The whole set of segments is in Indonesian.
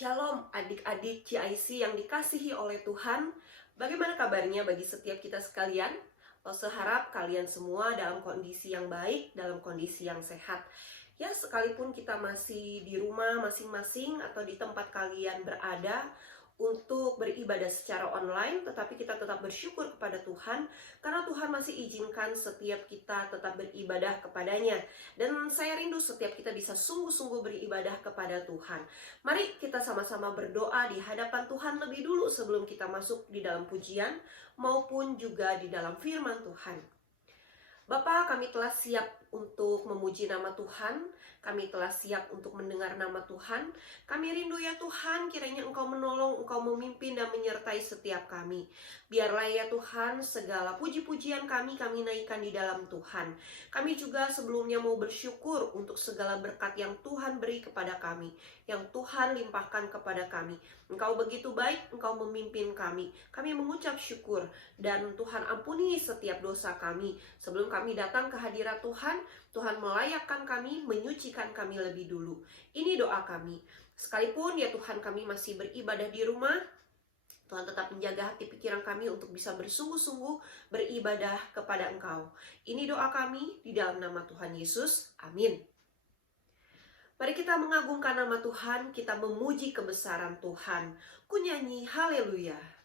Shalom adik-adik CIC yang dikasihi oleh Tuhan. Bagaimana kabarnya bagi setiap kita sekalian? Saya harap kalian semua dalam kondisi yang baik, dalam kondisi yang sehat. Ya, sekalipun kita masih di rumah masing-masing atau di tempat kalian berada untuk beribadah secara online, tetapi kita tetap bersyukur kepada Tuhan karena Tuhan masih izinkan setiap kita tetap beribadah kepadanya. Dan saya rindu setiap kita bisa sungguh-sungguh beribadah kepada Tuhan. Mari kita sama-sama berdoa di hadapan Tuhan lebih dulu sebelum kita masuk di dalam pujian maupun juga di dalam firman Tuhan. Bapa, kami telah siap untuk memuji nama Tuhan. Kami telah siap untuk mendengar nama Tuhan. Kami rindu ya Tuhan, kiranya Engkau menolong, Engkau memimpin dan menyertai setiap kami. Biarlah ya Tuhan, segala puji-pujian kami naikkan di dalam Tuhan. Kami juga sebelumnya mau bersyukur untuk segala berkat yang Tuhan beri kepada kami, yang Tuhan limpahkan kepada kami. Engkau begitu baik, Engkau memimpin kami. Kami mengucap syukur dan Tuhan ampuni setiap dosa kami. Sebelum kami datang ke hadirat Tuhan, Tuhan melayakkan kami, menyucikan kami lebih dulu. Ini doa kami. Sekalipun ya Tuhan kami masih beribadah di rumah, Tuhan tetap menjaga hati pikiran kami untuk bisa bersungguh-sungguh beribadah kepada Engkau. Ini doa kami di dalam nama Tuhan Yesus. Amin. Mari kita mengagungkan nama Tuhan, kita memuji kebesaran Tuhan. Ku nyanyi haleluya.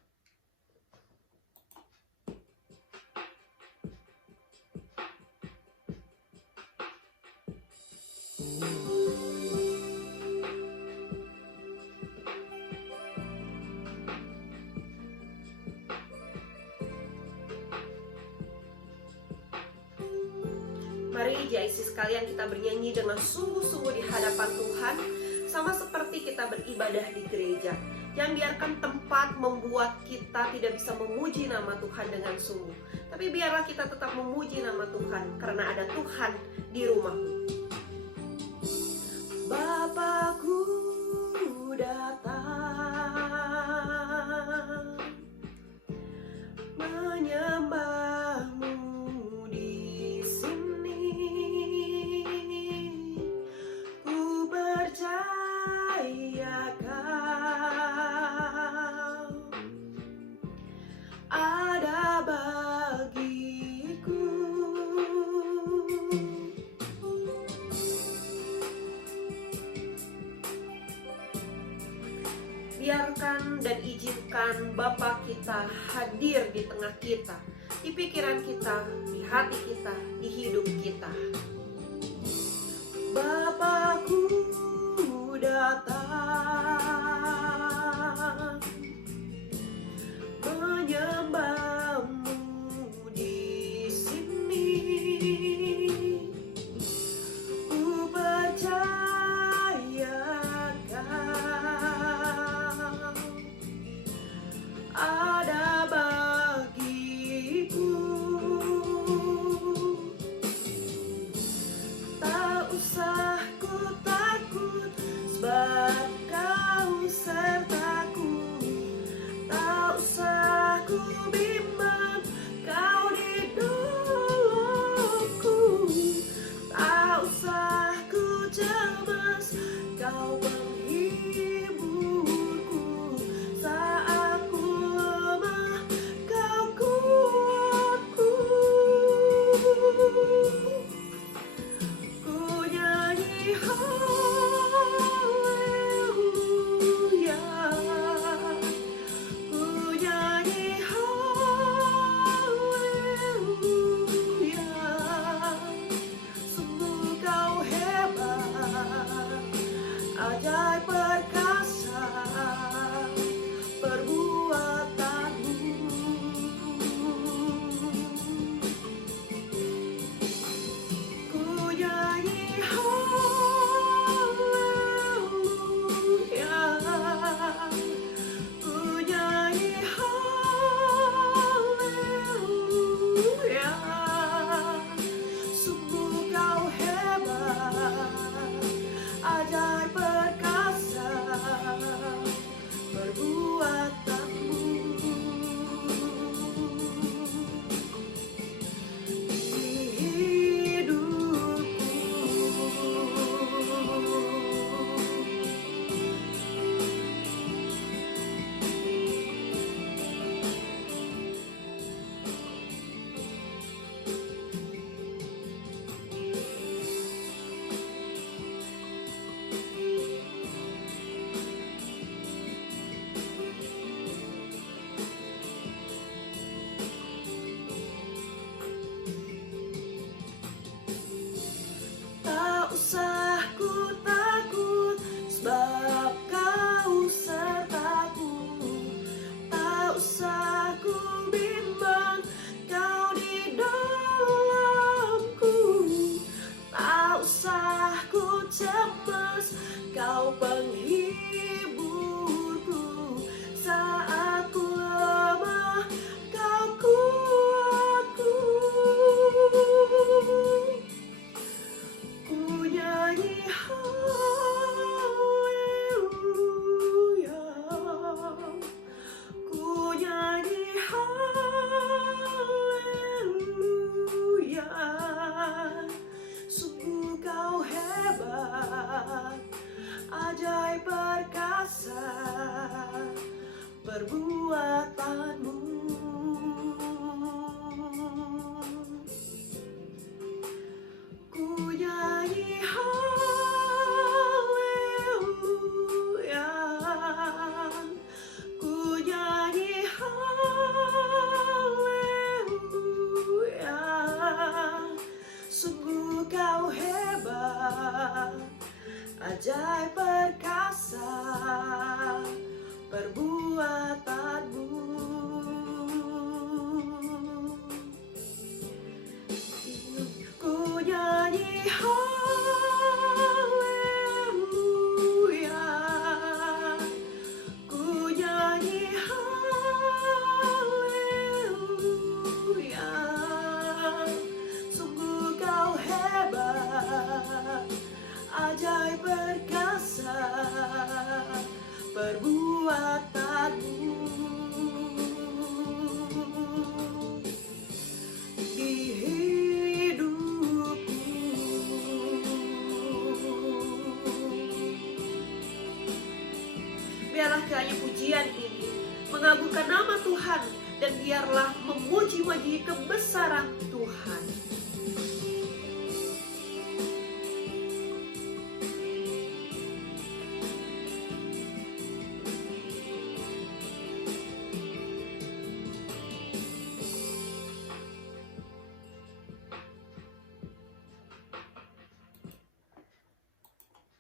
Mari JIC sekalian kita bernyanyi dengan sungguh-sungguh di hadapan Tuhan, sama seperti kita beribadah di gereja. Jangan biarkan tempat membuat kita tidak bisa memuji nama Tuhan dengan sungguh. Tapi biarlah kita tetap memuji nama Tuhan, karena ada Tuhan di rumahmu. Bapakku datang menyembahmu di sini. Ku percaya Kau ada bagiku. Biarkan dan izinkan Bapa kita hadir di tengah kita, di pikiran kita, di hati kita, di hidup kita. Bapakku datang menyembahmu di sini. Ku percaya Kau ada bagiku. Tak usah ku takut, sebab Kau sertaku. Tak usah ku bimbang, Kau di dalamku. Tak usah ku cemas, Kau menghiburku. Saat ku lemah, Kau kuatku. Ku nyanyi haleluya. Ku nyanyi haleluya. Sungguh Kau hebat, ajaib perkasa perbuatanmu. Ku nyanyi haleluya. Ku nyanyi haleluya. Sungguh Kau hebat, ajaib perkasa penghiburku saat ku lemah, kau kuatku. Ku nyanyi haleluya, ku nyanyi haleluya. Sungguh kau hebat, ajaib perkasa perbuatanmu. Ku nyanyi haleluya, ku nyanyi haleluya. Sungguh kau hebat, ajaib perkasa perbuatanmu. Ku nyanyi haleluya, ku nyanyi haleluya. Sungguh kau hebat, ajaib perkasa perbuatanmu. Di hidupku, biarlah kiranya pujian ini mengagungkan nama Tuhan, dan biarlah memuji-muji kebesaran Tuhan.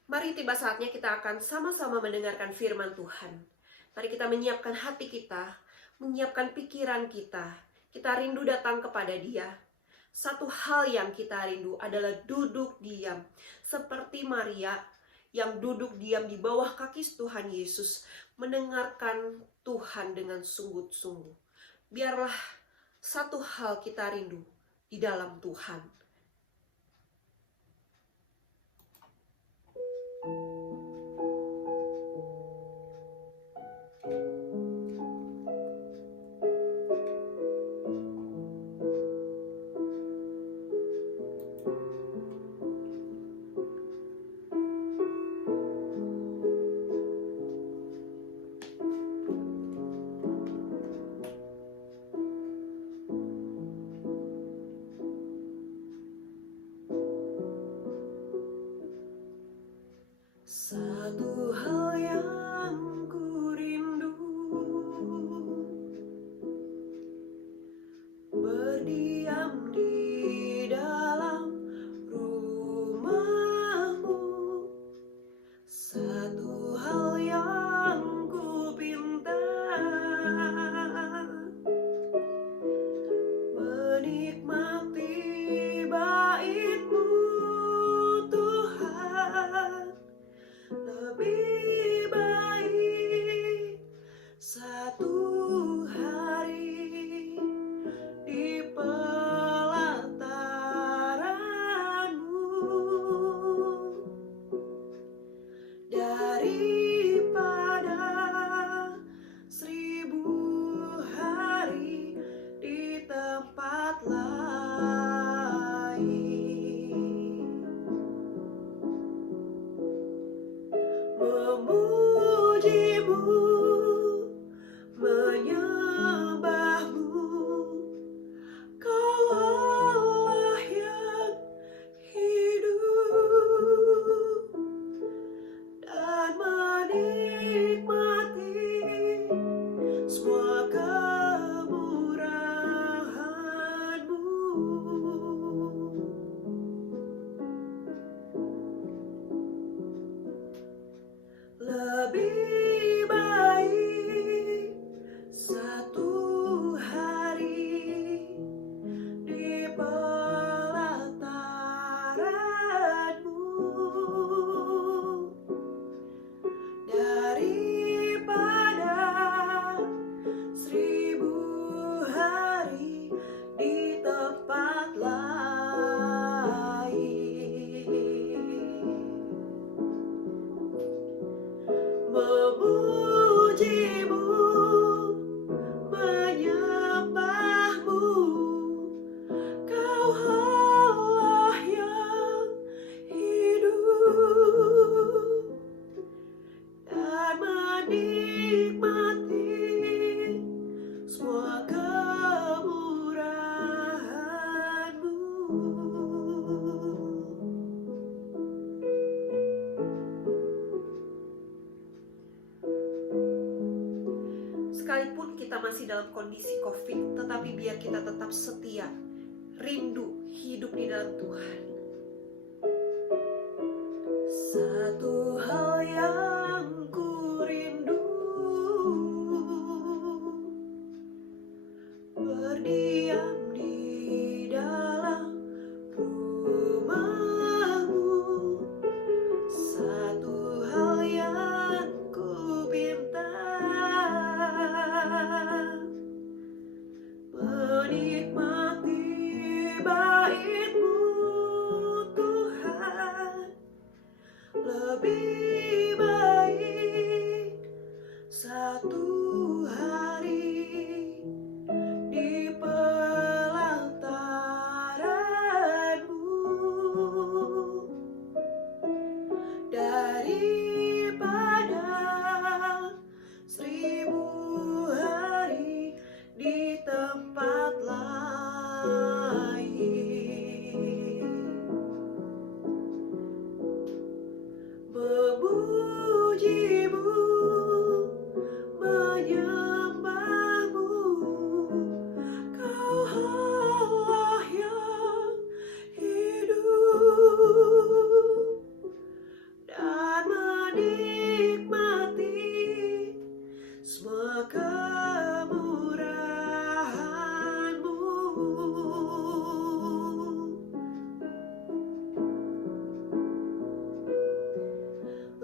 Mari tiba saatnya kita akan sama-sama mendengarkan firman Tuhan. Mari kita menyiapkan hati kita, menyiapkan pikiran kita. Kita rindu datang kepada Dia. Satu hal yang kita rindu adalah duduk diam. Seperti Maria yang duduk diam di bawah kaki Tuhan Yesus, mendengarkan Tuhan dengan sungguh-sungguh. Biarlah satu hal kita rindu di dalam Tuhan. Satu hal yang ku rindu, berdiam di dalam rumah-Mu. Satu hal yang ku pinta, menikmati bait-Mu Tuhan. Lebih baik satu hari di pelataran-Mu daripada 1000 hari di tempat lain. Memuji-Mu, menyembah-Mu, Kau Allah yang hidup, dan menikmati semua kemurahan-Mu. Lebih baik memujimu, menyembahmu. Kau Allah yang hidup, dan menikmati semua kemurahan-Mu. Sekalipun kita masih dalam kondisi COVID, tetapi biar kita tetap setia, rindu hidup di dalam Tuhan. Satu hal yang ku rindu, berdiam di dalam rumah-Mu. Satu hal yang ku minta, menikmati bait-Mu Tuhan. Lebih baik satu hari di pelataran-Mu daripada 1000 hari di tempat lain. Memujimu, menyembahmu. Kau Allah yang hidup, dan menikmati semua kemurahan-Mu.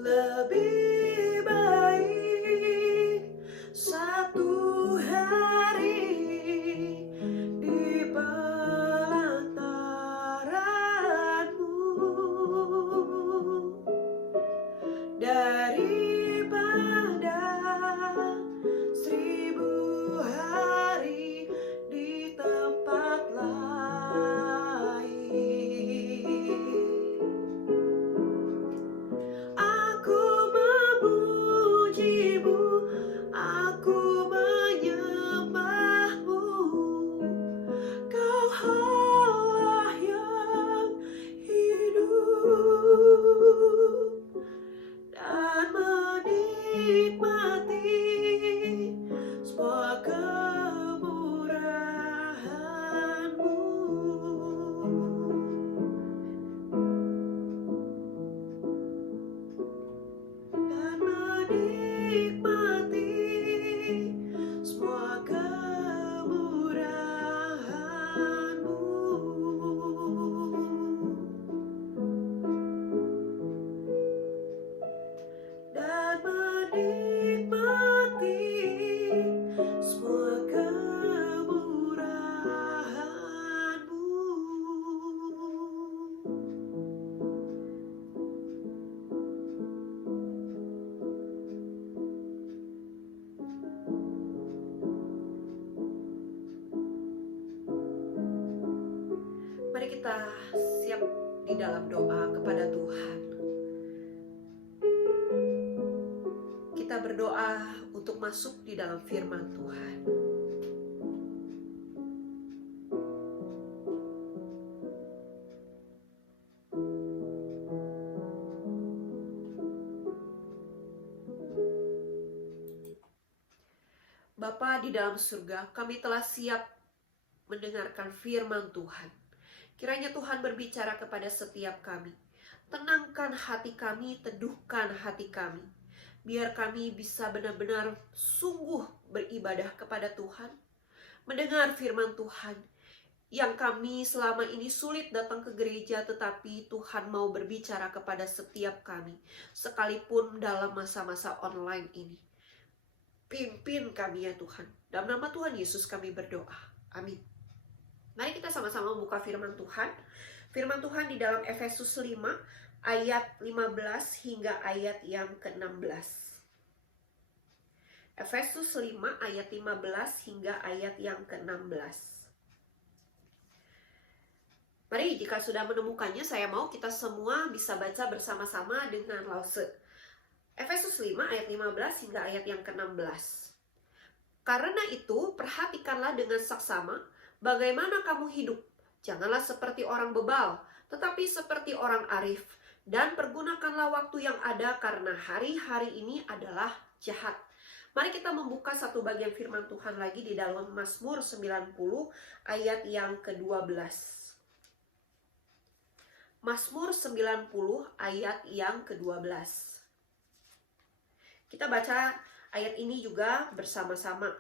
Lebih baik satu hari di pelataran-Mu daripada 1000 hari di tempat lain. Aku memujimu, aku menyembahmu. Kau Allah yang hidup, dan menikmati semua kemurahan-Mu. Dan menikmati semua kemurahan-Mu. Dan menikmati semua kemurahan-Mu. Mari kita siap di dalam doa kepada Tuhan. Kita berdoa untuk masuk di dalam firman Tuhan. Bapa di dalam surga, kami telah siap mendengarkan firman Tuhan. Kiranya Tuhan berbicara kepada setiap kami. Tenangkan hati kami, teduhkan hati kami. Biar kami bisa benar-benar sungguh beribadah kepada Tuhan. Mendengar firman Tuhan. Yang kami selama ini sulit datang ke gereja, tetapi Tuhan mau berbicara kepada setiap kami. Sekalipun dalam masa-masa online ini. Pimpin kami ya Tuhan. Dalam nama Tuhan Yesus kami berdoa. Amin. Mari kita sama-sama membuka firman Tuhan. Firman Tuhan di dalam Efesus 5 ayat 15 hingga ayat yang ke-16. Efesus 5 ayat 15 hingga ayat yang ke-16. Mari jika sudah menemukannya, saya mau kita semua bisa baca bersama-sama dengan Lause. Efesus 5 ayat 15 hingga ayat yang ke-16. Karena itu, perhatikanlah dengan saksama bagaimana kamu hidup. Janganlah seperti orang bebal, tetapi seperti orang arif. Dan pergunakanlah waktu yang ada karena hari-hari ini adalah jahat. Mari kita membuka satu bagian firman Tuhan lagi di dalam Mazmur 90 ayat yang ke-12. Mazmur 90 ayat yang ke-12. Kita baca ayat ini juga bersama-sama.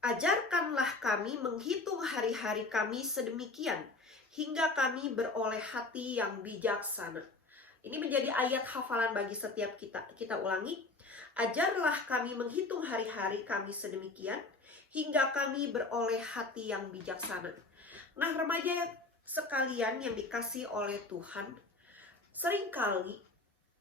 Ajarkanlah kami menghitung hari-hari kami sedemikian, hingga kami beroleh hati yang bijaksana. Ini menjadi ayat hafalan bagi setiap kita. Kita ulangi. Ajarlah kami menghitung hari-hari kami sedemikian, hingga kami beroleh hati yang bijaksana. Nah, remaja sekalian yang dikasih oleh Tuhan, seringkali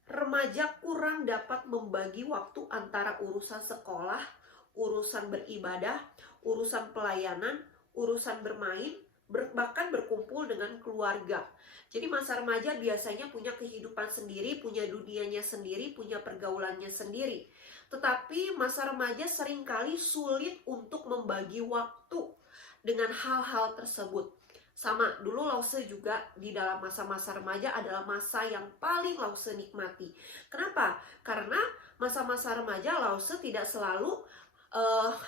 remaja kurang dapat membagi waktu antara urusan sekolah, urusan beribadah, urusan pelayanan, urusan bermain, bahkan berkumpul dengan keluarga. Jadi masa remaja biasanya punya kehidupan sendiri, punya dunianya sendiri, punya pergaulannya sendiri. Tetapi masa remaja seringkali sulit untuk membagi waktu dengan hal-hal tersebut. Sama, dulu Lause juga di dalam masa-masa remaja adalah masa yang paling Lause nikmati. Kenapa? Karena masa-masa remaja Lause tidak selalu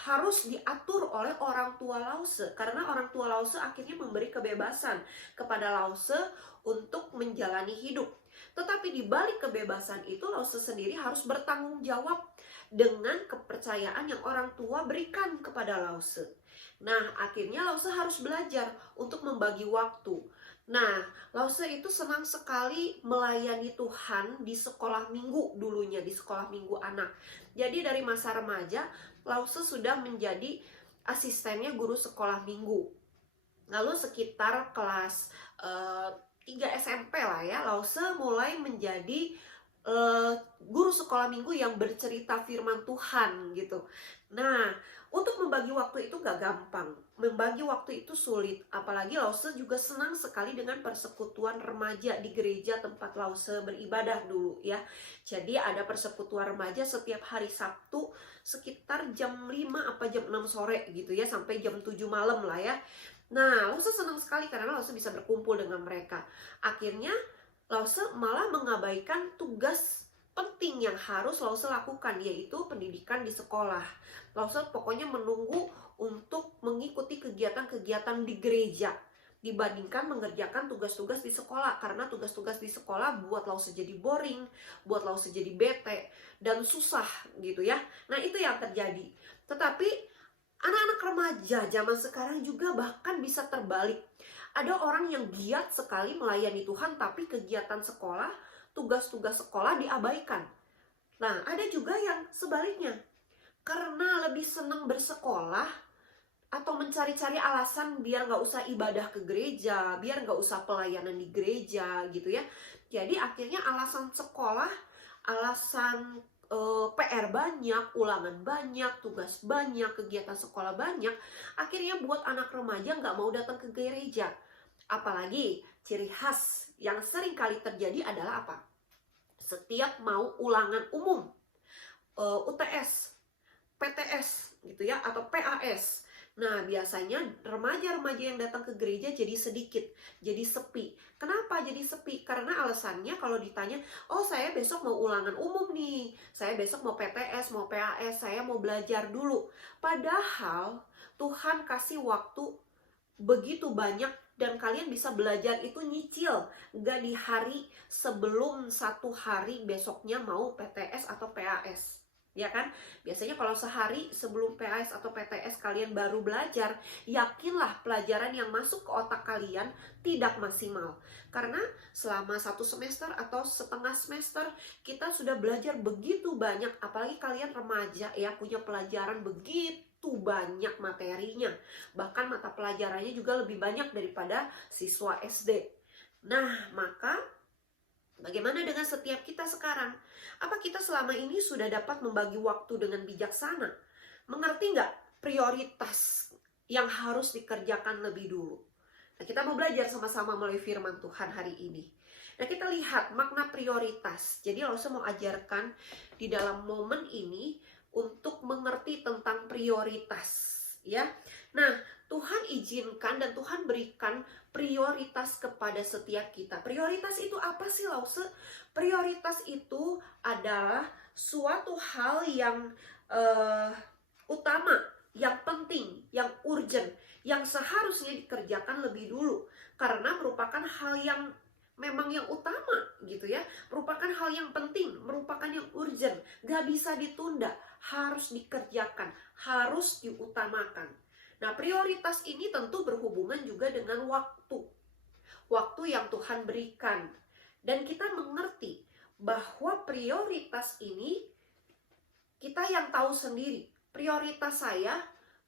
harus diatur oleh orang tua Lause. Karena orang tua Lause akhirnya memberi kebebasan kepada Lause untuk menjalani hidup. Tetapi di balik kebebasan itu Lause sendiri harus bertanggung jawab dengan kepercayaan yang orang tua berikan kepada Lause. Nah, akhirnya Lause harus belajar untuk membagi waktu. Nah, Lause itu senang sekali melayani Tuhan di sekolah minggu dulunya, di sekolah minggu anak. Jadi dari masa remaja, Lause sudah menjadi asistennya guru sekolah minggu. Lalu sekitar kelas 3 SMP lah ya, Lause mulai menjadi guru sekolah minggu yang bercerita firman Tuhan gitu. Nah, untuk membagi waktu itu gak gampang. Membagi waktu itu sulit. Apalagi Lause juga senang sekali dengan persekutuan remaja di gereja tempat Lause beribadah dulu ya. Jadi ada persekutuan remaja setiap hari Sabtu sekitar jam 5 apa jam 6 sore gitu ya, sampai jam 7 malam lah ya. Nah, Lause senang sekali karena Lause bisa berkumpul dengan mereka. Akhirnya Lause malah mengabaikan tugas penting yang harus Lause lakukan, yaitu pendidikan di sekolah. Lause pokoknya menunggu untuk mengikuti kegiatan-kegiatan di gereja dibandingkan mengerjakan tugas-tugas di sekolah. Karena tugas-tugas di sekolah buat Lause jadi boring, buat Lause jadi bete, dan susah gitu ya. Nah, itu yang terjadi. Tetapi anak-anak remaja zaman sekarang juga bahkan bisa terbalik. Ada orang yang giat sekali melayani Tuhan, tapi kegiatan sekolah, tugas-tugas sekolah diabaikan. Nah, ada juga yang sebaliknya. Karena lebih senang bersekolah atau mencari-cari alasan biar gak usah ibadah ke gereja, biar gak usah pelayanan di gereja gitu ya. Jadi akhirnya alasan sekolah, alasan PR banyak, ulangan banyak, tugas banyak, kegiatan sekolah banyak, akhirnya buat anak remaja gak mau datang ke gereja. Apalagi ciri khas yang sering kali terjadi adalah apa? Setiap mau ulangan umum, UTS, PTS gitu ya, atau PAS. Nah, biasanya remaja-remaja yang datang ke gereja jadi sedikit, jadi sepi. Kenapa jadi sepi? Karena alasannya kalau ditanya, oh saya besok mau ulangan umum nih, saya besok mau PTS, mau PAS, saya mau belajar dulu. Padahal Tuhan kasih waktu begitu banyak dan kalian bisa belajar itu nyicil, gak di hari sebelum satu hari besoknya mau PTS atau PAS. Ya kan? Biasanya kalau sehari sebelum PAS atau PTS kalian baru belajar, yakinlah pelajaran yang masuk ke otak kalian tidak maksimal. Karena selama 1 semester atau setengah semester kita sudah belajar begitu banyak. Apalagi kalian remaja ya, punya pelajaran begitu banyak materinya. Bahkan mata pelajarannya juga lebih banyak daripada siswa SD. Nah, maka Bagaimana dengan setiap kita sekarang? Apa kita selama ini sudah dapat membagi waktu dengan bijaksana? Mengerti nggak prioritas yang harus dikerjakan lebih dulu? Nah, kita mau belajar sama-sama melalui firman Tuhan hari ini. Nah, kita lihat makna prioritas. Jadi, saya mau ajarkan di dalam momen ini untuk mengerti tentang prioritas, ya. Nah, Tuhan izinkan dan Tuhan berikan prioritas kepada setiap kita. Prioritas itu apa sih, Lause? Prioritas itu adalah suatu hal yang utama, yang penting, yang urgent, yang seharusnya dikerjakan lebih dulu, karena merupakan hal yang memang yang utama gitu ya, merupakan hal yang penting, merupakan yang urgent, gak bisa ditunda, harus dikerjakan, harus diutamakan. Nah, prioritas ini tentu berhubungan juga dengan waktu yang Tuhan berikan, dan kita mengerti bahwa prioritas ini kita yang tahu sendiri. Prioritas saya,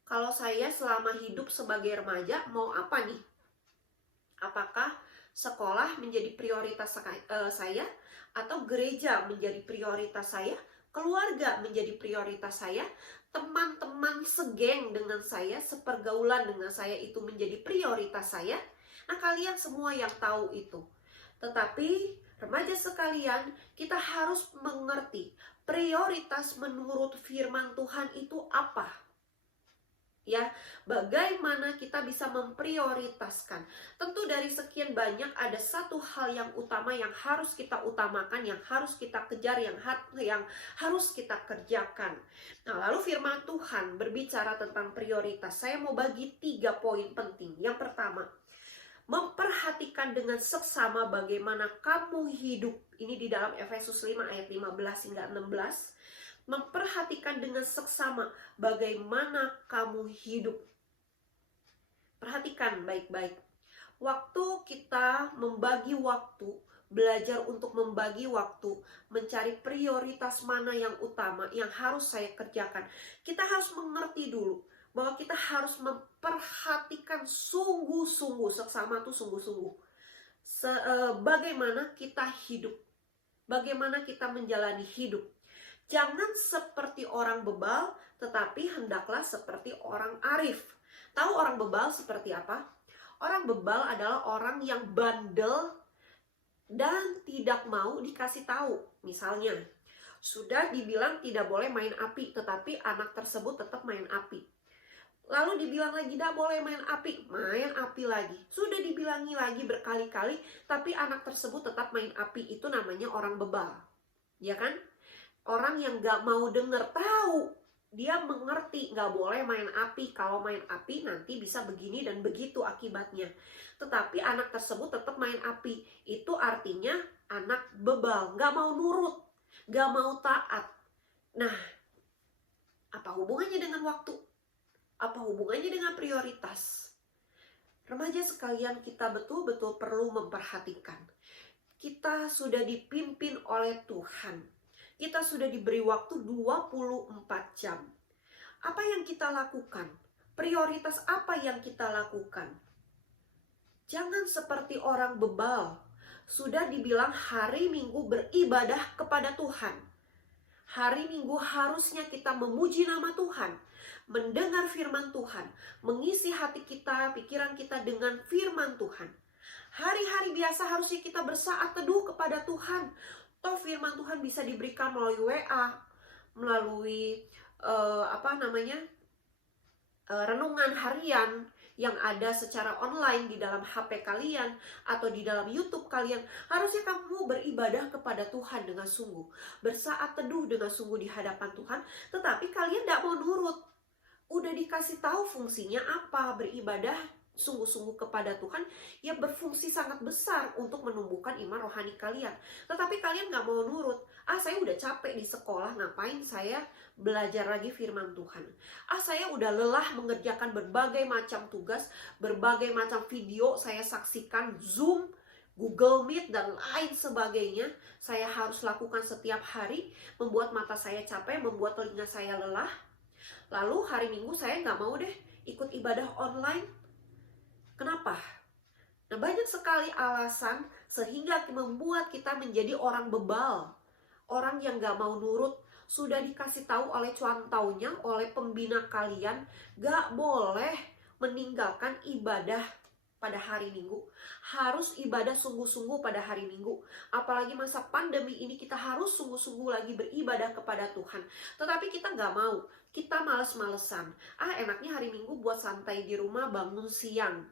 kalau saya selama hidup sebagai remaja, mau apa nih? Apakah sekolah menjadi prioritas saya, atau gereja menjadi prioritas saya, keluarga menjadi prioritas saya, teman-teman segeng dengan saya, sepergaulan dengan saya itu menjadi prioritas saya? Nah, kalian semua yang tahu itu. Tetapi remaja sekalian, kita harus mengerti prioritas menurut firman Tuhan itu apa? Ya, bagaimana kita bisa memprioritaskan? Tentu dari sekian banyak ada satu hal yang utama yang harus kita utamakan, yang harus kita kejar, yang harus kita kerjakan. Nah, lalu firman Tuhan berbicara tentang prioritas. Saya mau bagi 3 poin penting. Yang pertama, memperhatikan dengan seksama bagaimana kamu hidup. Ini di dalam Efesus 5 ayat 15 hingga 16. Memperhatikan dengan seksama bagaimana kamu hidup. Perhatikan baik-baik. Waktu kita membagi waktu, belajar untuk membagi waktu, mencari prioritas mana yang utama, yang harus saya kerjakan. Kita harus mengerti dulu bahwa kita harus memperhatikan sungguh-sungguh, seksama itu sungguh-sungguh, bagaimana kita hidup, bagaimana kita menjalani hidup. Jangan seperti orang bebal, tetapi hendaklah seperti orang arif. Tahu orang bebal seperti apa? Orang bebal adalah orang yang bandel dan tidak mau dikasih tahu. Misalnya, sudah dibilang tidak boleh main api, tetapi anak tersebut tetap main api. Lalu dibilang lagi tidak boleh main api lagi. Sudah dibilangi lagi berkali-kali, tapi anak tersebut tetap main api. Itu namanya orang bebal, ya kan? Orang yang gak mau denger, tahu, dia mengerti gak boleh main api. Kalau main api nanti bisa begini dan begitu akibatnya. Tetapi anak tersebut tetap main api. Itu artinya anak bebal, gak mau nurut, gak mau taat. Nah, apa hubungannya dengan waktu? Apa hubungannya dengan prioritas? Remaja sekalian, kita betul-betul perlu memperhatikan. Kita sudah dipimpin oleh Tuhan. Kita sudah diberi waktu 24 jam. Apa yang kita lakukan? Prioritas apa yang kita lakukan? Jangan seperti orang bebal. Sudah dibilang hari Minggu beribadah kepada Tuhan. Hari Minggu harusnya kita memuji nama Tuhan, mendengar firman Tuhan, mengisi hati kita, pikiran kita dengan firman Tuhan. Hari-hari biasa harusnya kita bersaat teduh kepada Tuhan. Toh firman Tuhan bisa diberikan melalui WA, melalui renungan harian yang ada secara online di dalam HP kalian atau di dalam YouTube kalian. Harusnya kamu beribadah kepada Tuhan dengan sungguh, bersaat teduh dengan sungguh di hadapan Tuhan. Tetapi kalian tidak mau nurut. Udah dikasih tahu fungsinya apa, beribadah sungguh-sungguh kepada Tuhan, ya berfungsi sangat besar untuk menumbuhkan iman rohani kalian. Tetapi kalian gak mau nurut. Saya udah capek di sekolah, ngapain saya belajar lagi firman Tuhan? Saya udah lelah mengerjakan berbagai macam tugas, berbagai macam video saya saksikan, Zoom, Google Meet, dan lain sebagainya. Saya harus lakukan setiap hari, membuat mata saya capek, membuat telinga saya lelah. Lalu hari Minggu saya gak mau deh ikut ibadah online. Kenapa? Nah, banyak sekali alasan sehingga membuat kita menjadi orang bebal, orang yang gak mau nurut. Sudah dikasih tahu oleh cuantaunya, oleh pembina kalian, gak boleh meninggalkan ibadah pada hari Minggu. Harus ibadah sungguh-sungguh pada hari Minggu. Apalagi masa pandemi ini kita harus sungguh-sungguh lagi beribadah kepada Tuhan. Tetapi kita gak mau, kita males-malesan. Enaknya hari Minggu buat santai di rumah, bangun siang.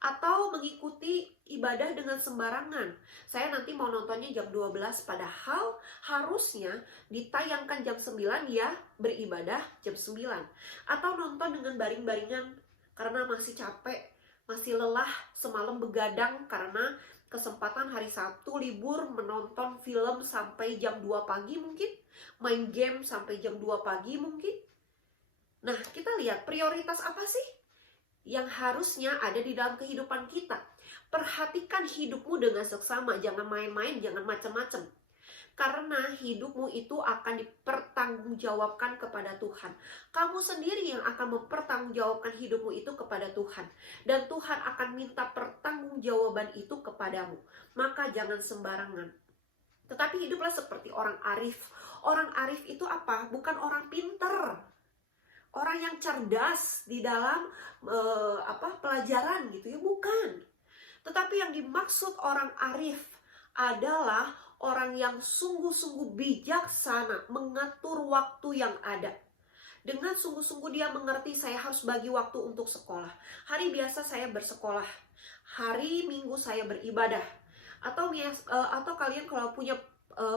Atau mengikuti ibadah dengan sembarangan. Saya nanti mau nontonnya jam 12, padahal harusnya ditayangkan jam 9 ya, beribadah jam 9. Atau nonton dengan baring-baringan karena masih capek, masih lelah, semalam begadang karena kesempatan hari Sabtu libur menonton film sampai jam 2 pagi mungkin, main game sampai jam 2 pagi mungkin. Nah, kita lihat prioritas apa sih yang harusnya ada di dalam kehidupan kita. Perhatikan hidupmu dengan seksama, jangan main-main, jangan macam-macam. Karena hidupmu itu akan dipertanggungjawabkan kepada Tuhan. Kamu sendiri yang akan mempertanggungjawabkan hidupmu itu kepada Tuhan. Dan Tuhan akan minta pertanggungjawaban itu kepadamu. Maka jangan sembarangan. Tetapi hiduplah seperti orang arif. Orang arif itu apa? Bukan orang pinter. Orang yang cerdas di dalam pelajaran gitu ya, bukan. Tetapi yang dimaksud orang arif adalah orang yang sungguh-sungguh bijaksana mengatur waktu yang ada. Dengan sungguh-sungguh dia mengerti, saya harus bagi waktu untuk sekolah. Hari biasa saya bersekolah, hari Minggu saya beribadah. Atau kalian kalau punya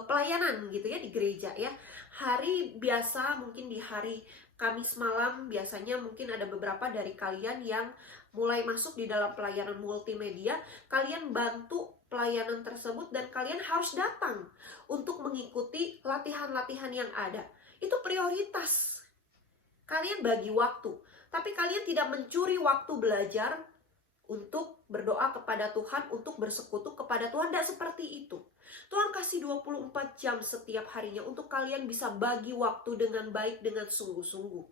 pelayanan gitu ya di gereja ya, hari biasa mungkin di hari Kamis malam biasanya mungkin ada beberapa dari kalian yang mulai masuk di dalam pelayanan multimedia. Kalian bantu pelayanan tersebut dan kalian harus datang untuk mengikuti latihan-latihan yang ada. Itu prioritas. Kalian bagi waktu, tapi kalian tidak mencuri waktu belajar untuk berdoa kepada Tuhan, untuk bersekutu kepada Tuhan. Tidak seperti itu. Tuhan kasih 24 jam setiap harinya untuk kalian bisa bagi waktu dengan baik, dengan sungguh-sungguh.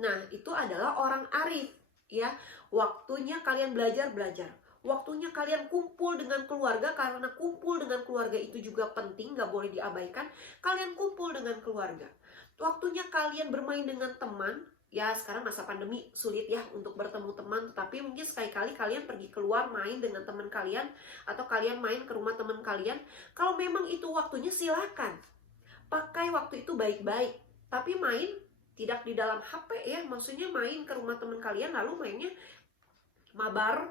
Nah, itu adalah orang arif ya. Waktunya kalian belajar. Waktunya kalian kumpul dengan keluarga, karena kumpul dengan keluarga itu juga penting, gak boleh diabaikan. Kalian kumpul dengan keluarga. Waktunya kalian bermain dengan teman. Ya, sekarang masa pandemi sulit ya untuk bertemu teman, tapi mungkin sekali-kali kalian pergi keluar main dengan teman kalian, atau kalian main ke rumah teman kalian. Kalau memang itu waktunya, silakan. Pakai waktu itu baik-baik, tapi main tidak di dalam HP ya. Maksudnya main ke rumah teman kalian, lalu mainnya mabar,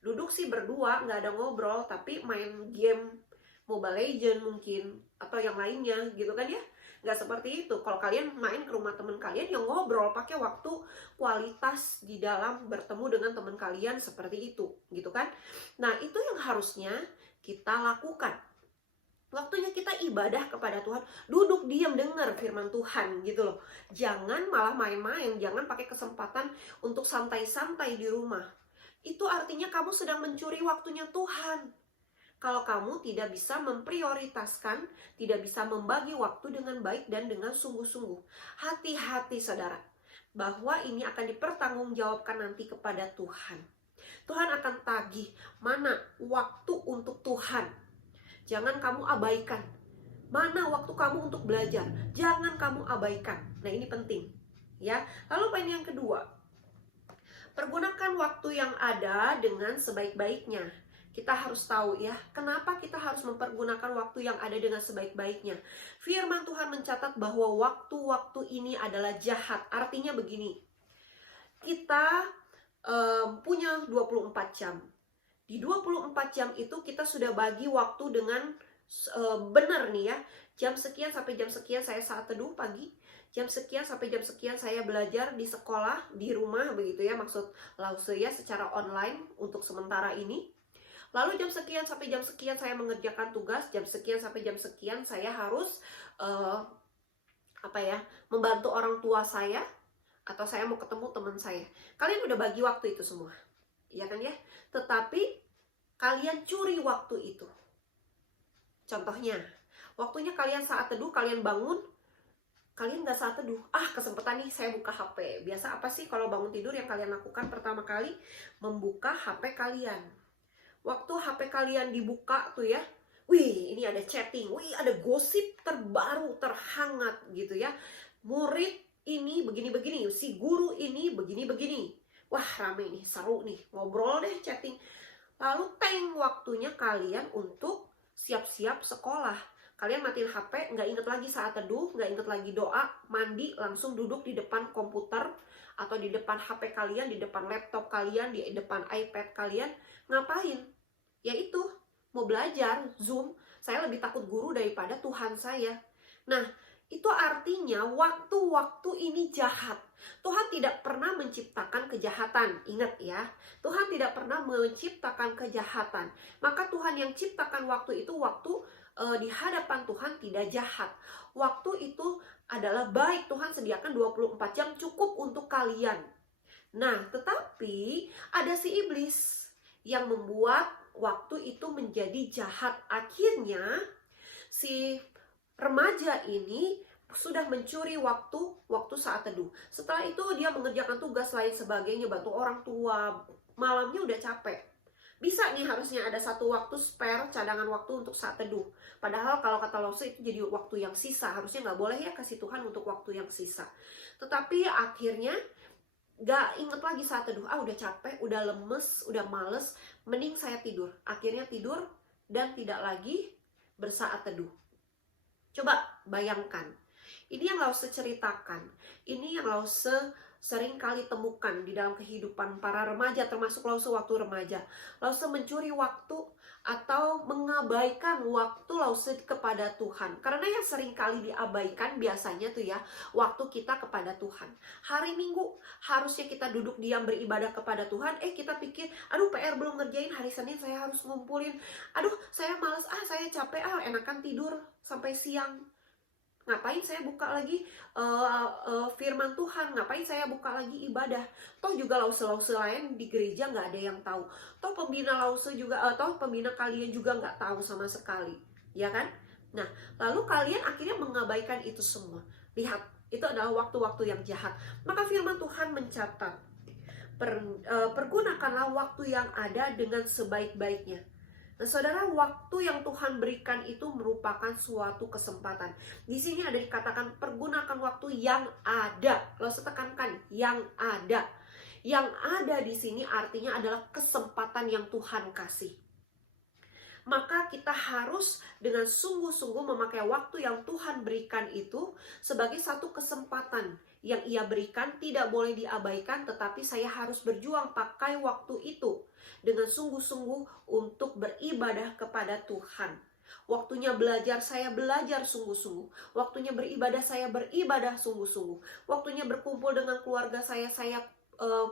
duduk sih berdua, nggak ada ngobrol, tapi main game Mobile Legends mungkin, atau yang lainnya gitu kan ya. Nggak seperti itu. Kalau kalian main ke rumah teman kalian, yang ngobrol, pakai waktu kualitas di dalam bertemu dengan teman kalian seperti itu, gitu kan. Nah, itu yang harusnya kita lakukan. Waktunya kita ibadah kepada Tuhan, duduk diam dengar firman Tuhan gitu loh. Jangan malah main-main, jangan pakai kesempatan untuk santai-santai di rumah. Itu artinya kamu sedang mencuri waktunya Tuhan. Kalau kamu tidak bisa memprioritaskan, tidak bisa membagi waktu dengan baik dan dengan sungguh-sungguh. Hati-hati saudara, bahwa ini akan dipertanggungjawabkan nanti kepada Tuhan. Tuhan akan tagih mana waktu untuk Tuhan. Jangan kamu abaikan. Mana waktu kamu untuk belajar, jangan kamu abaikan. Nah, ini penting ya. Lalu poin yang kedua, pergunakan waktu yang ada dengan sebaik-baiknya. Kita harus tahu ya, kenapa kita harus mempergunakan waktu yang ada dengan sebaik-baiknya. Firman Tuhan mencatat bahwa waktu-waktu ini adalah jahat. Artinya begini, kita punya 24 jam. Di 24 jam itu kita sudah bagi waktu dengan benar nih ya. Jam sekian sampai jam sekian saya saat teduh pagi. Jam sekian sampai jam sekian saya belajar di sekolah, di rumah begitu ya. Maksud lause ya, secara online untuk sementara ini. Lalu jam sekian sampai jam sekian saya mengerjakan tugas, jam sekian sampai jam sekian saya harus membantu orang tua saya, atau saya mau ketemu teman saya. Kalian udah bagi waktu itu semua, ya kan ya? Tetapi kalian curi waktu itu. Contohnya, waktunya kalian saat teduh, kalian bangun, kalian nggak saat teduh. Kesempatan nih saya buka HP. Biasa apa sih kalau bangun tidur yang kalian lakukan pertama kali? Membuka HP kalian. Waktu HP kalian dibuka tuh ya, wih ini ada chatting, wih ada gosip terbaru, terhangat gitu ya. Murid ini begini-begini, si guru ini begini-begini. Wah rame nih, seru nih, ngobrol deh, chatting. Lalu waktunya kalian untuk siap-siap sekolah. Kalian matiin HP, nggak inget lagi saat teduh, nggak inget lagi doa, mandi, langsung duduk di depan komputer, atau di depan HP kalian, di depan laptop kalian, di depan iPad kalian. Ngapain? Yaitu, mau belajar, Zoom. Saya lebih takut guru daripada Tuhan saya. Nah, itu artinya waktu-waktu ini jahat. Tuhan tidak pernah menciptakan kejahatan. Ingat ya, Tuhan tidak pernah menciptakan kejahatan. Maka Tuhan yang ciptakan waktu itu, waktu di hadapan Tuhan tidak jahat. Waktu itu adalah baik. Tuhan sediakan 24 jam cukup untuk kalian. Nah, tetapi ada si iblis yang membuat waktu itu menjadi jahat. Akhirnya si remaja ini sudah mencuri waktu saat teduh. Setelah itu dia mengerjakan tugas lain sebagainya, bantu orang tua, malamnya udah capek. Bisa nih harusnya ada satu waktu spare, cadangan waktu untuk saat teduh. Padahal kalau kata Lause itu jadi waktu yang sisa. Harusnya nggak boleh ya kasih Tuhan untuk waktu yang sisa. Tetapi akhirnya nggak inget lagi saat teduh. Udah capek, udah lemes, udah males. Mending saya tidur. Akhirnya tidur dan tidak lagi bersaat teduh. Coba bayangkan. Ini yang Lause ceritakan. Ini yang Lause sering kali temukan di dalam kehidupan para remaja, termasuk Lause waktu remaja. Lause mencuri waktu atau mengabaikan waktu Lause kepada Tuhan. Karena yang sering kali diabaikan biasanya tuh ya, waktu kita kepada Tuhan. Hari Minggu harusnya kita duduk diam beribadah kepada Tuhan. Kita pikir, aduh PR belum ngerjain, hari Senin saya harus ngumpulin. Aduh saya malas, saya capek, enakan tidur sampai siang. Ngapain saya buka lagi firman Tuhan? Ngapain saya buka lagi ibadah? Toh juga Lause-Lause lain di gereja nggak ada yang tahu. Toh pembina Lause juga, toh pembina kalian juga nggak tahu sama sekali, ya kan? Nah, lalu kalian akhirnya mengabaikan itu semua. Lihat, itu adalah waktu-waktu yang jahat. Maka firman Tuhan mencatat, pergunakanlah waktu yang ada dengan sebaik-baiknya. Nah, saudara, waktu yang Tuhan berikan itu merupakan suatu kesempatan. Di sini ada dikatakan pergunakan waktu yang ada. Kalau saya tekankan yang ada. Yang ada di sini artinya adalah kesempatan yang Tuhan kasih. Maka kita harus dengan sungguh-sungguh memakai waktu yang Tuhan berikan itu sebagai satu kesempatan yang Ia berikan, tidak boleh diabaikan, tetapi saya harus berjuang pakai waktu itu dengan sungguh-sungguh untuk beribadah kepada Tuhan. Waktunya belajar, saya belajar sungguh-sungguh. Waktunya beribadah, saya beribadah sungguh-sungguh. Waktunya berkumpul dengan keluarga saya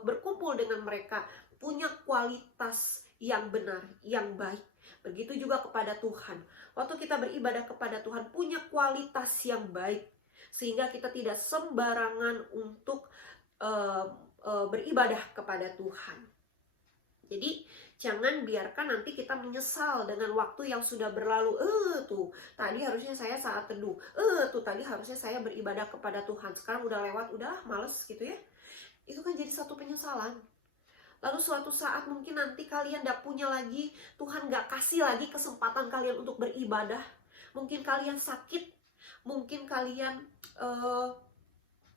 berkumpul dengan mereka. Punya kualitas yang benar, yang baik. Begitu juga kepada Tuhan. Waktu kita beribadah kepada Tuhan, punya kualitas yang baik. Sehingga kita tidak sembarangan untuk beribadah kepada Tuhan. Jadi jangan biarkan nanti kita menyesal dengan waktu yang sudah berlalu. Tuh tadi harusnya saya saat teduh. Tuh tadi harusnya saya beribadah kepada Tuhan. Sekarang udah lewat, udah males gitu ya. Itu kan jadi satu penyesalan. Lalu suatu saat mungkin nanti kalian gak punya lagi, Tuhan gak kasih lagi kesempatan kalian untuk beribadah. Mungkin kalian sakit, mungkin kalian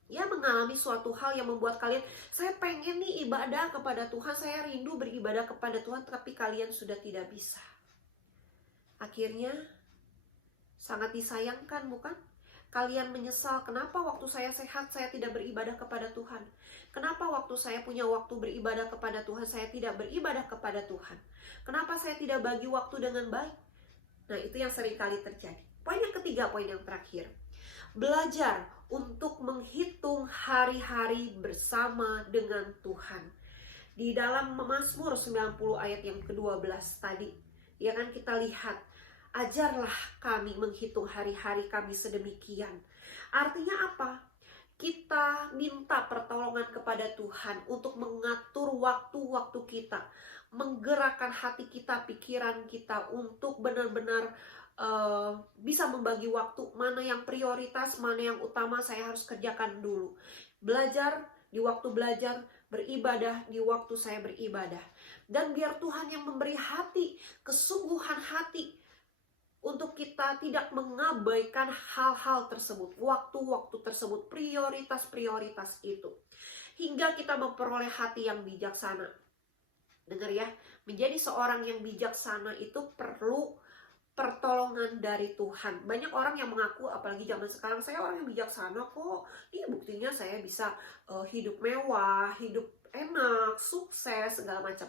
mengalami suatu hal yang membuat kalian, saya pengen nih ibadah kepada Tuhan, saya rindu beribadah kepada Tuhan, tapi kalian sudah tidak bisa. Akhirnya sangat disayangkan, bukan? Kalian menyesal, kenapa waktu saya sehat saya tidak beribadah kepada Tuhan? Kenapa waktu saya punya waktu beribadah kepada Tuhan saya tidak beribadah kepada Tuhan? Kenapa saya tidak bagi waktu dengan baik? Nah, itu yang sering kali terjadi. Poin yang ketiga, poin yang terakhir. Belajar untuk menghitung hari-hari bersama dengan Tuhan. Di dalam Mazmur 90 ayat yang ke-12 tadi, ya kan, kita lihat, ajarlah kami menghitung hari-hari kami sedemikian. Artinya apa? Kita minta pertolongan kepada Tuhan untuk mengatur waktu-waktu kita, menggerakkan hati kita, pikiran kita untuk benar-benar bisa membagi waktu, mana yang prioritas, mana yang utama saya harus kerjakan dulu. Belajar di waktu belajar, beribadah di waktu saya beribadah. Dan biar Tuhan yang memberi hati, kesungguhan hati, untuk kita tidak mengabaikan hal-hal tersebut, waktu-waktu tersebut, prioritas-prioritas itu. Hingga kita memperoleh hati yang bijaksana. Dengar ya, menjadi seorang yang bijaksana itu perlu pertolongan dari Tuhan. Banyak orang yang mengaku, apalagi zaman sekarang, saya orang yang bijaksana kok. Ini buktinya saya bisa hidup mewah, hidup enak, sukses, segala macam.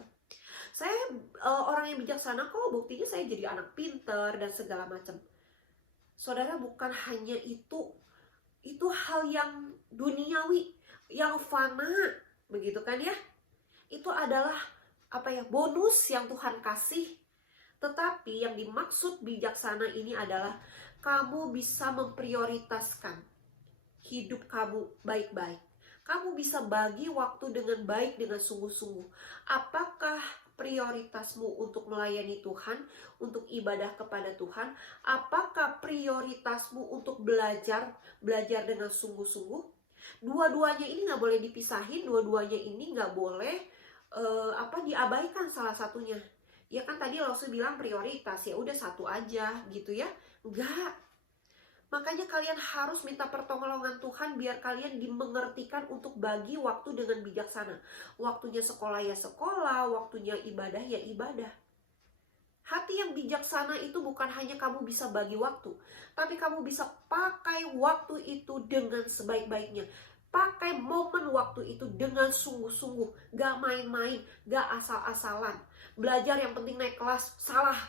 Saya orang yang bijaksana kok, buktinya saya jadi anak pinter dan segala macam. Saudara, bukan hanya itu hal yang duniawi, yang fana, begitu kan ya? Itu adalah bonus yang Tuhan kasih. Tetapi yang dimaksud bijaksana ini adalah kamu bisa memprioritaskan hidup kamu baik-baik. Kamu bisa bagi waktu dengan baik, dengan sungguh-sungguh. Apakah prioritasmu untuk melayani Tuhan, untuk ibadah kepada Tuhan? Apakah prioritasmu untuk belajar dengan sungguh-sungguh? Dua-duanya ini nggak boleh dipisahin, dua-duanya ini nggak boleh diabaikan salah satunya. Ya kan tadi Rasul bilang prioritas, ya udah satu aja gitu ya. Enggak. Makanya kalian harus minta pertolongan Tuhan biar kalian dimengertikan untuk bagi waktu dengan bijaksana. Waktunya sekolah ya sekolah, waktunya ibadah ya ibadah. Hati yang bijaksana itu bukan hanya kamu bisa bagi waktu, tapi kamu bisa pakai waktu itu dengan sebaik-baiknya. Pakai momen waktu itu dengan sungguh-sungguh, gak main-main, gak asal-asalan. Belajar yang penting naik kelas, salah.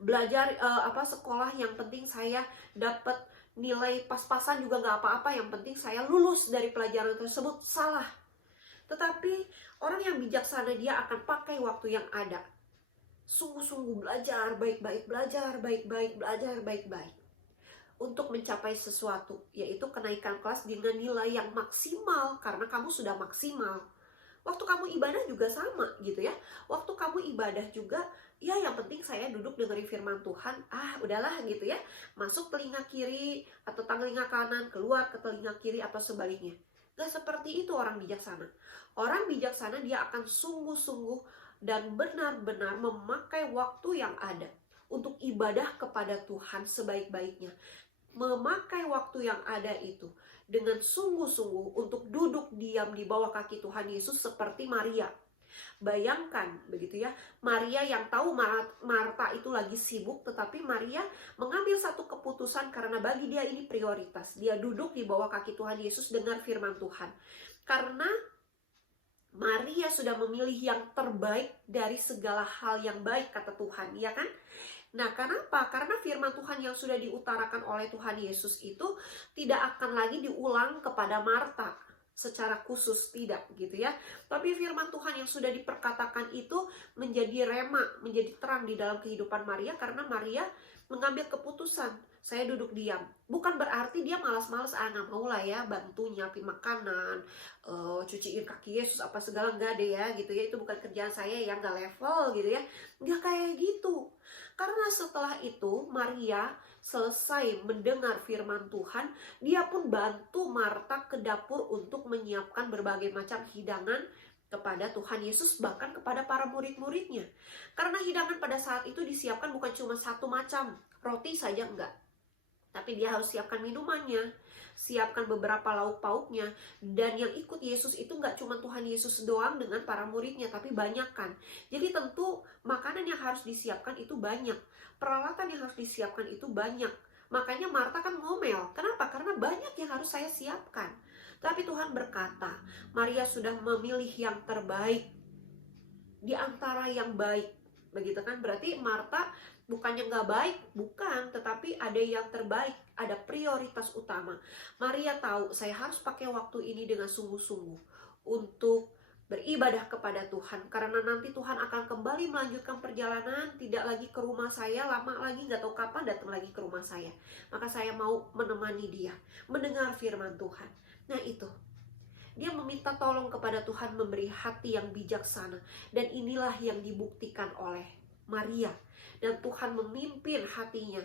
Belajar sekolah yang penting saya dapat nilai pas-pasan juga gak apa-apa, yang penting saya lulus dari pelajaran tersebut, salah. Tetapi orang yang bijaksana dia akan pakai waktu yang ada. Sungguh-sungguh belajar baik-baik, belajar baik-baik, belajar baik-baik. Untuk mencapai sesuatu, yaitu kenaikan kelas dengan nilai yang maksimal, karena kamu sudah maksimal. Waktu kamu ibadah juga sama gitu ya. Waktu kamu ibadah juga, ya yang penting saya duduk dengerin firman Tuhan, udahlah gitu ya. Masuk telinga kiri atau telinga kanan, keluar ke telinga kiri atau sebaliknya. Gak seperti itu orang bijaksana. Orang bijaksana dia akan sungguh-sungguh dan benar-benar memakai waktu yang ada untuk ibadah kepada Tuhan sebaik-baiknya. Memakai waktu yang ada itu dengan sungguh-sungguh untuk duduk diam di bawah kaki Tuhan Yesus seperti Maria. Bayangkan begitu ya, Maria yang tahu Marta itu lagi sibuk, tetapi Maria mengambil satu keputusan karena bagi dia ini prioritas. Dia duduk di bawah kaki Tuhan Yesus dengar firman Tuhan. Karena Maria sudah memilih yang terbaik dari segala hal yang baik, kata Tuhan, ya kan? Nah, kenapa? Karena firman Tuhan yang sudah diutarakan oleh Tuhan Yesus itu tidak akan lagi diulang kepada Marta secara khusus, tidak gitu ya. Tapi firman Tuhan yang sudah diperkatakan itu menjadi rema, menjadi terang di dalam kehidupan Maria, karena Maria mengambil keputusan, saya duduk diam. Bukan berarti dia malas-malas, nggak mau lah ya bantu nyiapin makanan, cuciin kaki Yesus apa segala, enggak deh ya gitu ya. Itu bukan kerjaan saya yang nggak level gitu ya. Nggak kayak gitu. Karena setelah itu Maria selesai mendengar firman Tuhan, dia pun bantu Marta ke dapur untuk menyiapkan berbagai macam hidangan kepada Tuhan Yesus, bahkan kepada para murid-muridnya. Karena hidangan pada saat itu disiapkan bukan cuma satu macam, roti saja enggak. Tapi dia harus siapkan minumannya, siapkan beberapa lauk pauknya. Dan yang ikut Yesus itu nggak cuma Tuhan Yesus doang dengan para muridnya, tapi banyak kan. Jadi tentu makanan yang harus disiapkan itu banyak, peralatan yang harus disiapkan itu banyak. Makanya Marta kan ngomel, kenapa? Karena banyak yang harus saya siapkan. Tapi Tuhan berkata, Maria sudah memilih yang terbaik di antara yang baik. Begitu kan? Berarti Marta bukannya nggak baik, bukan, tetapi ada yang terbaik, ada prioritas utama. Maria tahu, saya harus pakai waktu ini dengan sungguh-sungguh untuk beribadah kepada Tuhan, karena nanti Tuhan akan kembali melanjutkan perjalanan, tidak lagi ke rumah saya, lama lagi nggak tahu kapan datang lagi ke rumah saya. Maka saya mau menemani dia, mendengar firman Tuhan. Nah itu, dia meminta tolong kepada Tuhan memberi hati yang bijaksana, dan inilah yang dibuktikan oleh Maria. Dan Tuhan memimpin hatinya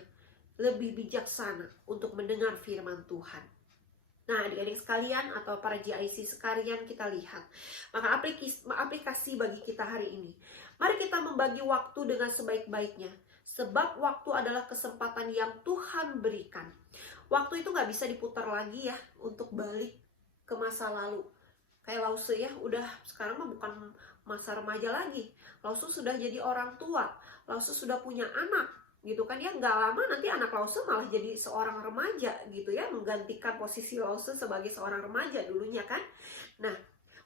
lebih bijaksana untuk mendengar firman Tuhan. Nah, adik-adik sekalian atau para GIC sekalian, kita lihat. Maka aplikasi bagi kita hari ini. Mari kita membagi waktu dengan sebaik-baiknya. Sebab waktu adalah kesempatan yang Tuhan berikan. Waktu itu nggak bisa diputar lagi ya untuk balik ke masa lalu. Kayak Lause ya, udah sekarang mah bukan masa remaja lagi. Lause sudah jadi orang tua. Lause sudah punya anak. Gitu kan ya, nggak lama nanti anak Lause malah jadi seorang remaja gitu ya, menggantikan posisi Lause sebagai seorang remaja dulunya kan. Nah,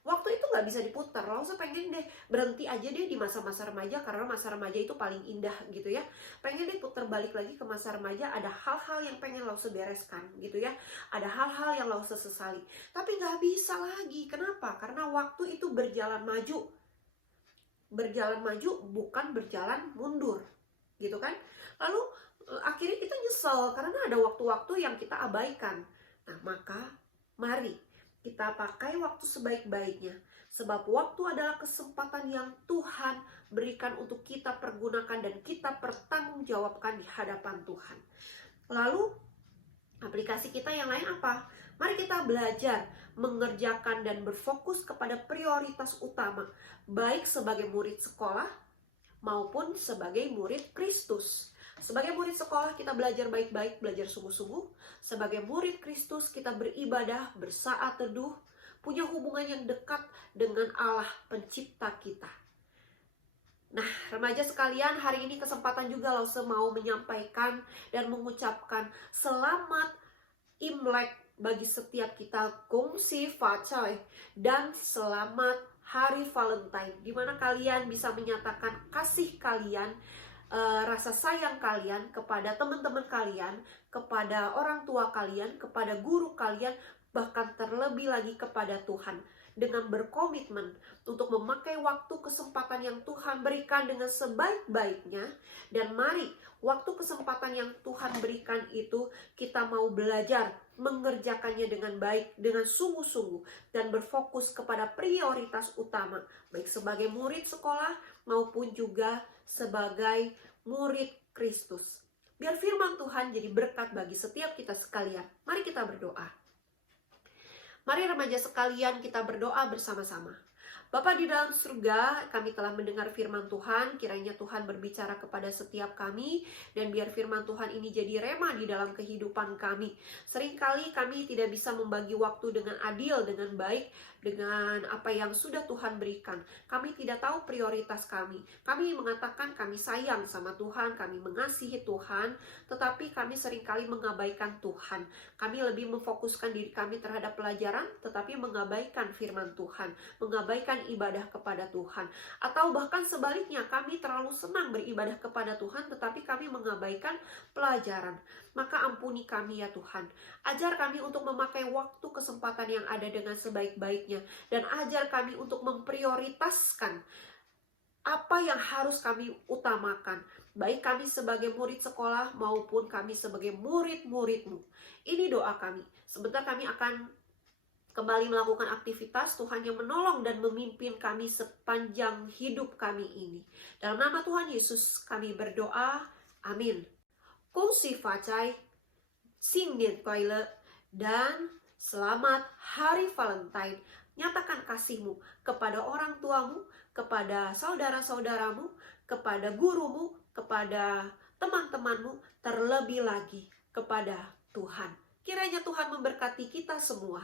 waktu itu nggak bisa diputar. Lause pengen deh berhenti aja deh di masa-masa remaja, karena masa remaja itu paling indah gitu ya. Pengen deh putar balik lagi ke masa remaja, ada hal-hal yang pengen Lause bereskan gitu ya, ada hal-hal yang Lause sesali, tapi nggak bisa lagi. Kenapa? Karena waktu itu berjalan maju bukan berjalan mundur gitu kan. Lalu akhirnya kita nyesel karena ada waktu-waktu yang kita abaikan. Nah, maka mari kita pakai waktu sebaik-baiknya. Sebab waktu adalah kesempatan yang Tuhan berikan untuk kita pergunakan dan kita pertanggungjawabkan di hadapan Tuhan. Lalu aplikasi kita yang lain apa? Mari kita belajar mengerjakan dan berfokus kepada prioritas utama, baik sebagai murid sekolah maupun sebagai murid Kristus. Sebagai murid sekolah kita belajar baik-baik, belajar sungguh-sungguh. Sebagai murid Kristus kita beribadah, bersaat teduh, punya hubungan yang dekat dengan Allah pencipta kita. Nah, remaja sekalian, hari ini kesempatan juga Lause mau menyampaikan dan mengucapkan selamat Imlek bagi setiap kita, Kung Si Fa Chai, dan selamat Hari Valentine, di mana kalian bisa menyatakan kasih kalian, rasa sayang kalian kepada teman-teman kalian, kepada orang tua kalian, kepada guru kalian, bahkan terlebih lagi kepada Tuhan, dengan berkomitmen untuk memakai waktu kesempatan yang Tuhan berikan dengan sebaik-baiknya. Dan mari waktu kesempatan yang Tuhan berikan itu kita mau belajar mengerjakannya dengan baik, dengan sungguh-sungguh, dan berfokus kepada prioritas utama, baik sebagai murid sekolah maupun juga sebagai murid Kristus. Biar firman Tuhan jadi berkat bagi setiap kita sekalian. Mari kita berdoa. Mari remaja sekalian kita berdoa bersama-sama. Bapa di dalam surga, kami telah mendengar firman Tuhan. Kiranya Tuhan berbicara kepada setiap kami, dan biar firman Tuhan ini jadi rema di dalam kehidupan kami. Seringkali kami tidak bisa membagi waktu dengan adil, dengan baik, dengan apa yang sudah Tuhan berikan. Kami tidak tahu prioritas kami. Kami mengatakan kami sayang sama Tuhan, kami mengasihi Tuhan, tetapi kami seringkali mengabaikan Tuhan. Kami lebih memfokuskan diri kami terhadap pelajaran, tetapi mengabaikan firman Tuhan, mengabaikan ibadah kepada Tuhan. Atau bahkan sebaliknya, kami terlalu senang beribadah kepada Tuhan, tetapi kami mengabaikan pelajaran. Maka ampuni kami ya Tuhan. Ajar kami untuk memakai waktu kesempatan yang ada dengan sebaik-baiknya, dan ajar kami untuk memprioritaskan apa yang harus kami utamakan, baik kami sebagai murid sekolah maupun kami sebagai murid-murid-Mu. Ini doa kami. Sebentar kami akan kembali melakukan aktivitas. Tuhan yang menolong dan memimpin kami sepanjang hidup kami ini. Dalam nama Tuhan Yesus kami berdoa. Amin. Kung Si Fa Chai, Sing Nian Kuai Le, dan selamat Hari Valentine. Nyatakan kasih-Mu kepada orang tuamu, kepada saudara-saudaramu, kepada gurumu, kepada teman-temanmu, terlebih lagi kepada Tuhan. Kiranya Tuhan memberkati kita semua.